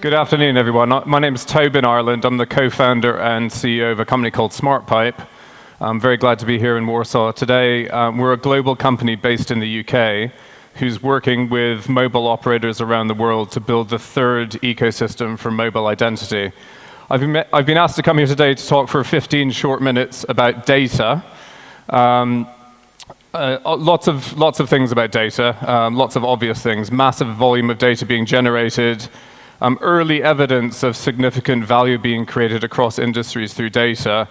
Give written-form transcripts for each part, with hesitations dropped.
Good afternoon, everyone. My name is Tobin Ireland. I'm the co-founder and CEO of a company called Smartpipe. I'm very glad to be here in Warsaw today. We're a global company based in the UK who's working with mobile operators around the world to build the third ecosystem for mobile identity. I've been asked to come here today to talk for 15 short minutes about data. Lots of things about data, lots of obvious things, massive volume of data being generated, early evidence of significant value being created across industries through data.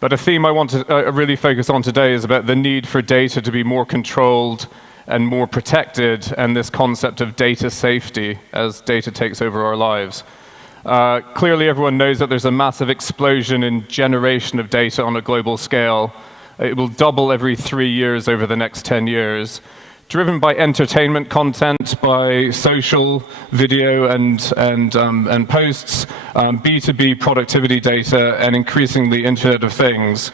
But a theme I want to really focus on today is about the need for data to be more controlled and more protected, and this concept of data safety as data takes over our lives. Clearly everyone knows that there's a massive explosion in generation of data on a global scale. It will double every 3 years over the next 10 years. Driven by entertainment content, by social, video, and posts, B2B productivity data, and increasingly Internet of Things.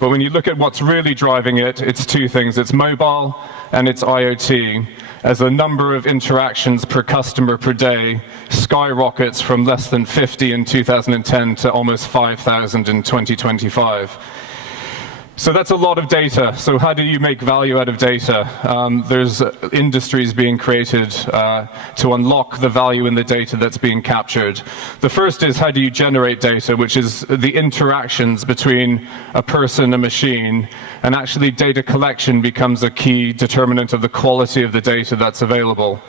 But when you look at what's really driving it, it's two things. It's mobile and it's IoT, as the number of interactions per customer per day skyrockets from less than 50 in 2010 to almost 5,000 in 2025. So that's a lot of data. So how do you make value out of data? There's industries being created to unlock the value in the data that's being captured. The first is how do you generate data, which is the interactions between a person and a machine, and actually data collection becomes a key determinant of the quality of the data that's available.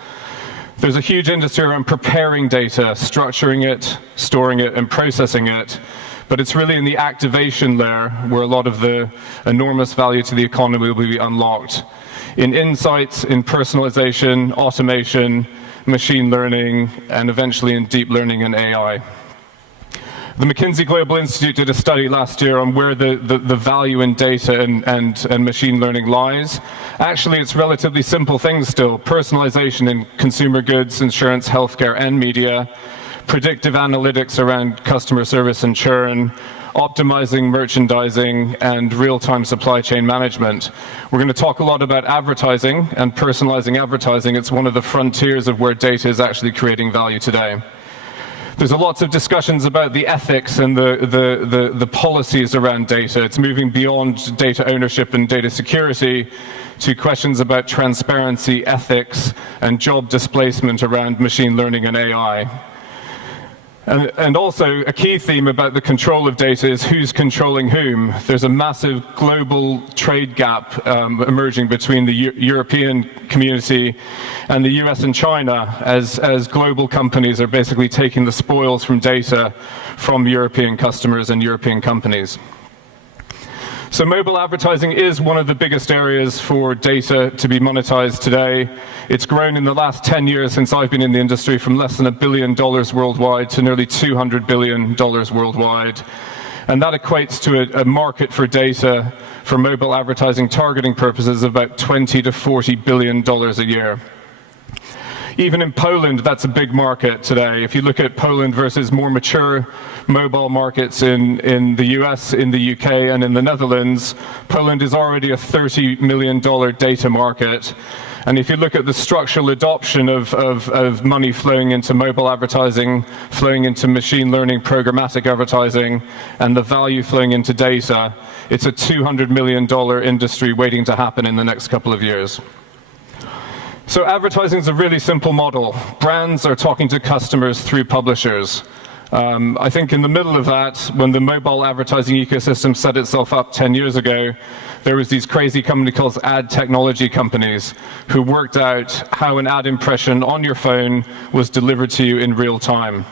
There's a huge industry around preparing data, structuring it, storing it, and processing it. But it's really in the activation layer where a lot of the enormous value to the economy will be unlocked. In insights, in personalization, automation, machine learning, and eventually in deep learning and AI. The McKinsey Global Institute did a study last year on where the value in data and machine learning lies. Actually, it's relatively simple things still. Personalization in consumer goods, insurance, healthcare, and media. Predictive analytics around customer service and churn, optimizing merchandising, and real-time supply chain management. We're going to talk a lot about advertising and personalizing advertising. It's one of the frontiers of where data is actually creating value today. There's lots of discussions about the ethics and the policies around data. It's moving beyond data ownership and data security to questions about transparency, ethics, and job displacement around machine learning and AI. And also, a key theme about the control of data is who's controlling whom. There's a massive global trade gap emerging between the European community and the US and China as global companies are basically taking the spoils from data from European customers and European companies. So mobile advertising is one of the biggest areas for data to be monetized today. It's grown in the last 10 years since I've been in the industry from less than $1 billion worldwide to nearly $200 billion worldwide. And that equates to a market for data for mobile advertising targeting purposes of about $20 to $40 billion a year. Even in Poland, that's a big market today. If you look at Poland versus more mature mobile markets in the US, in the UK, and in the Netherlands, Poland is already a $30 million data market. And if you look at the structural adoption of money flowing into mobile advertising, flowing into machine learning, programmatic advertising, and the value flowing into data, it's a $200 million industry waiting to happen in the next couple of years. So advertising is a really simple model. Brands are talking to customers through publishers. I think in the middle of that, when the mobile advertising ecosystem set itself up 10 years ago, there was these crazy company called ad technology companies who worked out how an ad impression on your phone was delivered to you in real time.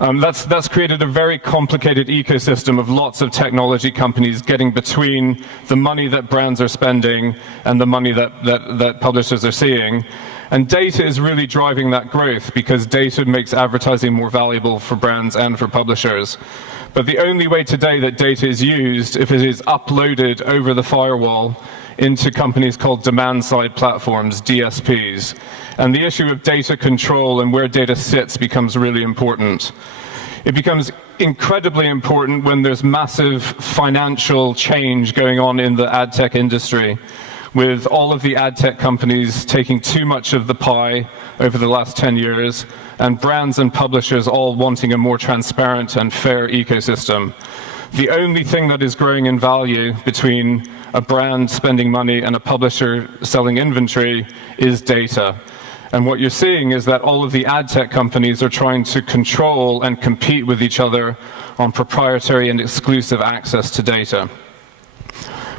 That's created a very complicated ecosystem of lots of technology companies getting between the money that brands are spending and the money that publishers are seeing. And data is really driving that growth because data makes advertising more valuable for brands and for publishers. But the only way today that data is used if it is uploaded over the firewall into companies called demand-side platforms, DSPs. And the issue of data control and where data sits becomes really important. It becomes incredibly important when there's massive financial change going on in the ad tech industry. with all of the ad tech companies taking too much of the pie over the last 10 years, and brands and publishers all wanting a more transparent and fair ecosystem. The only thing that is growing in value between a brand spending money and a publisher selling inventory is data. And what you're seeing is that all of the ad tech companies are trying to control and compete with each other on proprietary and exclusive access to data.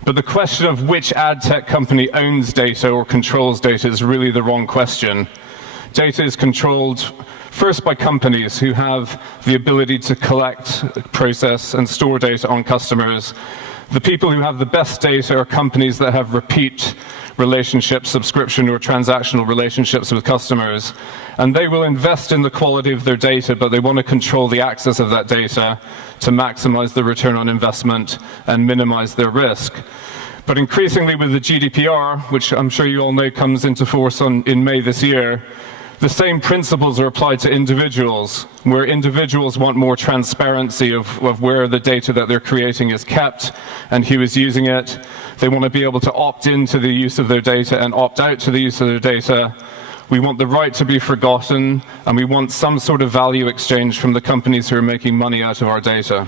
But the question of which ad tech company owns data or controls data is really the wrong question. Data is controlled first by companies who have the ability to collect, process, and store data on customers. The people who have the best data are companies that have repeat relationships, subscription or transactional relationships with customers. And they will invest in the quality of their data, but they want to control the access of that data to maximize the return on investment and minimize their risk. But increasingly with the GDPR, which I'm sure you all know comes into force in May this year, the same principles are applied to individuals, where individuals want more transparency of where the data that they're creating is kept and who is using it. They want to be able to opt into the use of their data and opt out to the use of their data. We want the right to be forgotten, and we want some sort of value exchange from the companies who are making money out of our data.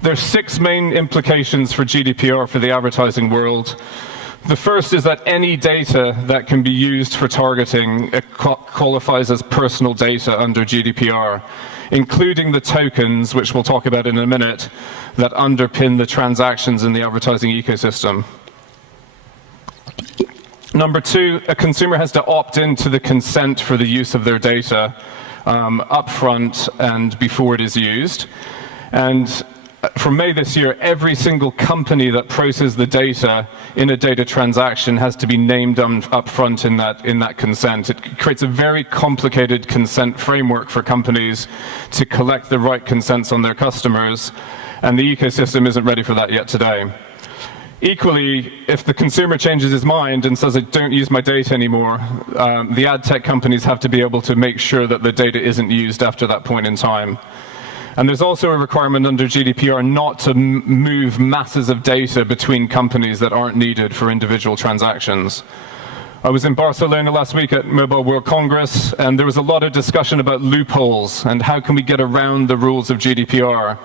There are 6 main implications for GDPR for the advertising world. The first is that any data that can be used for targeting qualifies as personal data under GDPR, including the tokens, which we'll talk about in a minute, that underpin the transactions in the advertising ecosystem. Number 2, a consumer has to opt into the consent for the use of their data upfront and before it is used. And from May this year, every single company that processes the data in a data transaction has to be named up front in that consent. It creates a very complicated consent framework for companies to collect the right consents on their customers, and the ecosystem isn't ready for that yet today. Equally, if the consumer changes his mind and says, don't use my data anymore, the ad tech companies have to be able to make sure that the data isn't used after that point in time. And there's also a requirement under GDPR not to move masses of data between companies that aren't needed for individual transactions. I was in Barcelona last week at Mobile World Congress, and there was a lot of discussion about loopholes and how can we get around the rules of GDPR.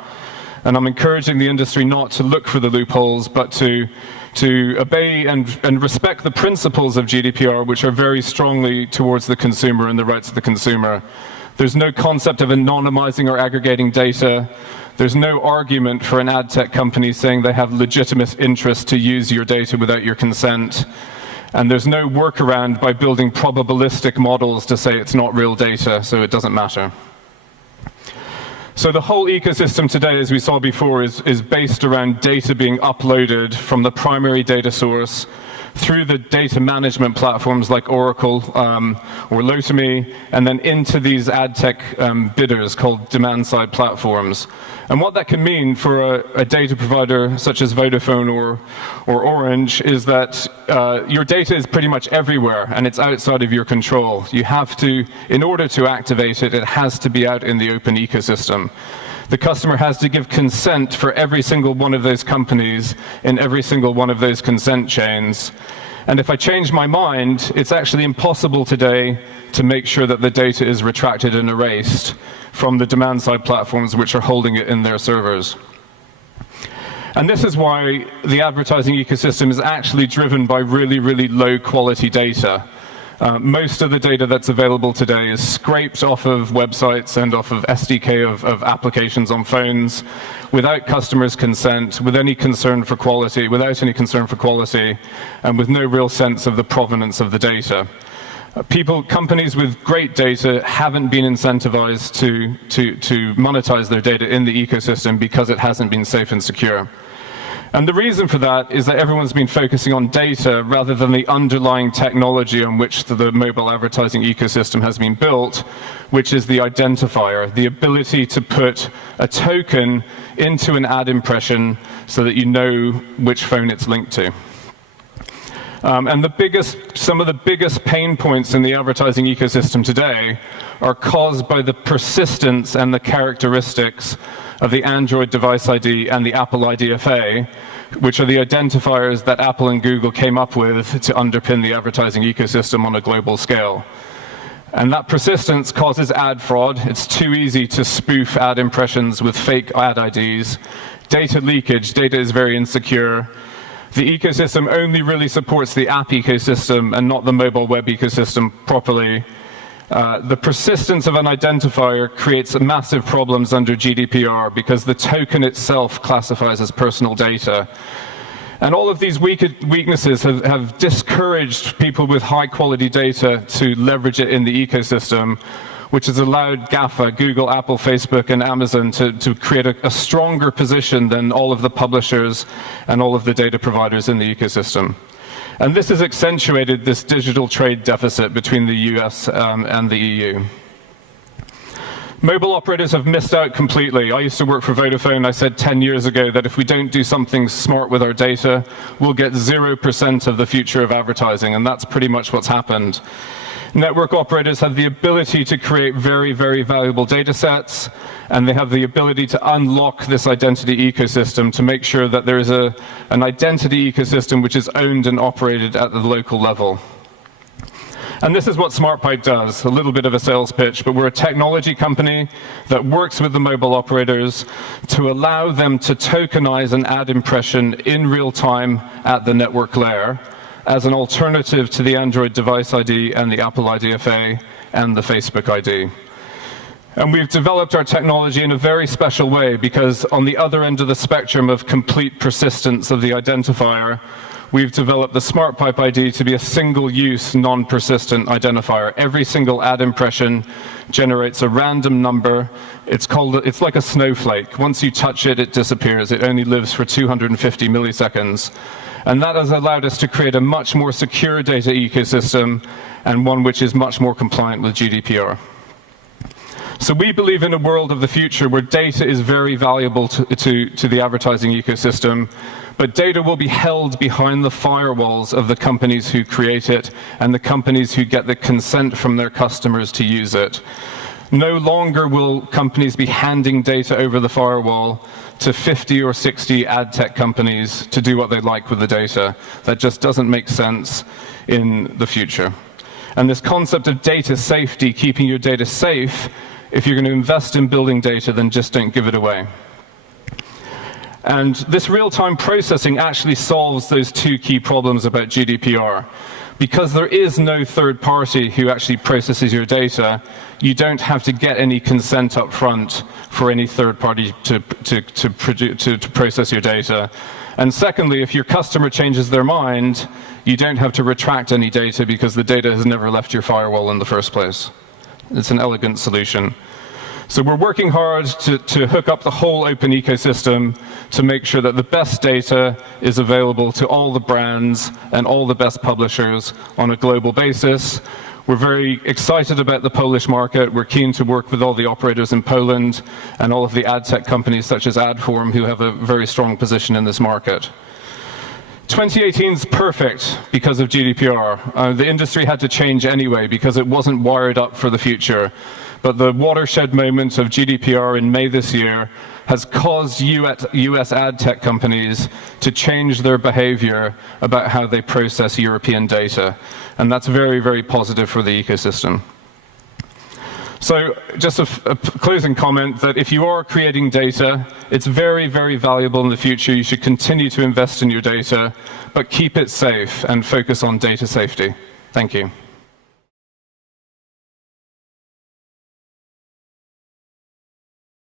And I'm encouraging the industry not to look for the loopholes, but to obey and respect the principles of GDPR, which are very strongly towards the consumer and the rights of the consumer. There's no concept of anonymizing or aggregating data. There's no argument for an ad tech company saying they have legitimate interest to use your data without your consent. And there's no workaround by building probabilistic models to say it's not real data, so it doesn't matter. So the whole ecosystem today, as we saw before, is based around data being uploaded from the primary data source through the data management platforms like Oracle or Lotame, and then into these ad tech bidders called demand-side platforms. And what that can mean for a data provider such as Vodafone or Orange is that your data is pretty much everywhere, and it's outside of your control. You have to, in order to activate it, it has to be out in the open ecosystem. The customer has to give consent for every single one of those companies in every single one of those consent chains. And if I change my mind, it's actually impossible today to make sure that the data is retracted and erased from the demand-side platforms which are holding it in their servers. And this is why the advertising ecosystem is actually driven by really, really low-quality data. Most of the data that's available today is scraped off of websites and off of SDK of applications on phones without customers' consent, with any concern for quality, without any concern for quality, and with no real sense of the provenance of the data. Companies with great data haven't been incentivized to monetize their data in the ecosystem because it hasn't been safe and secure. And the reason for that is that everyone's been focusing on data rather than the underlying technology on which the mobile advertising ecosystem has been built, which is the identifier, the ability to put a token into an ad impression so that you know which phone it's linked to. And some of the biggest pain points in the advertising ecosystem today are caused by the persistence and the characteristics of the Android device ID and the Apple IDFA, which are the identifiers that Apple and Google came up with to underpin the advertising ecosystem on a global scale. And that persistence causes ad fraud. It's too easy to spoof ad impressions with fake ad IDs. Data leakage, data is very insecure. The ecosystem only really supports the app ecosystem and not the mobile web ecosystem properly. The persistence of an identifier creates massive problems under GDPR because the token itself classifies as personal data. And all of these weaknesses have discouraged people with high-quality data to leverage it in the ecosystem, which has allowed GAFA, Google, Apple, Facebook, and Amazon to create a stronger position than all of the publishers and all of the data providers in the ecosystem. And this has accentuated this digital trade deficit between the US and the EU. Mobile operators have missed out completely. I used to work for Vodafone. I said 10 years ago that if we don't do something smart with our data, we'll get 0% of the future of advertising, and that's pretty much what's happened. Network operators have the ability to create very, very valuable data sets, and they have the ability to unlock this identity ecosystem to make sure that there is an identity ecosystem which is owned and operated at the local level. And this is what Smartpipe does, a little bit of a sales pitch, but we're a technology company that works with the mobile operators to allow them to tokenize an ad impression in real time at the network layer as an alternative to the Android device ID and the Apple IDFA and the Facebook ID. And we've developed our technology in a very special way because on the other end of the spectrum of complete persistence of the identifier, we've developed the Smartpipe ID to be a single-use, non-persistent identifier. Every single ad impression generates a random number. It's like a snowflake. Once you touch it, it disappears. It only lives for 250 milliseconds. And that has allowed us to create a much more secure data ecosystem and one which is much more compliant with GDPR. So we believe in a world of the future where data is very valuable to the advertising ecosystem, but data will be held behind the firewalls of the companies who create it and the companies who get the consent from their customers to use it. No longer will companies be handing data over the firewall to 50 or 60 ad tech companies to do what they like with the data. That just doesn't make sense in the future. And this concept of data safety, keeping your data safe, if you're going to invest in building data, then just don't give it away. And this real-time processing actually solves those two key problems about GDPR. Because there is no third party who actually processes your data, you don't have to get any consent up front for any third party to process your data. And secondly, if your customer changes their mind, you don't have to retract any data because the data has never left your firewall in the first place. It's an elegant solution. So we're working hard to hook up the whole open ecosystem to make sure that the best data is available to all the brands and all the best publishers on a global basis. We're very excited about the Polish market. We're keen to work with all the operators in Poland and all of the ad tech companies such as Adform who have a very strong position in this market. 2018 is perfect because of GDPR. The industry had to change anyway because it wasn't wired up for the future. But the watershed moment of GDPR in May this year has caused US ad tech companies to change their behavior about how they process European data. And that's very, very positive for the ecosystem. So just a closing comment that if you are creating data, it's very, very valuable in the future. You should continue to invest in your data, but keep it safe and focus on data safety. Thank you.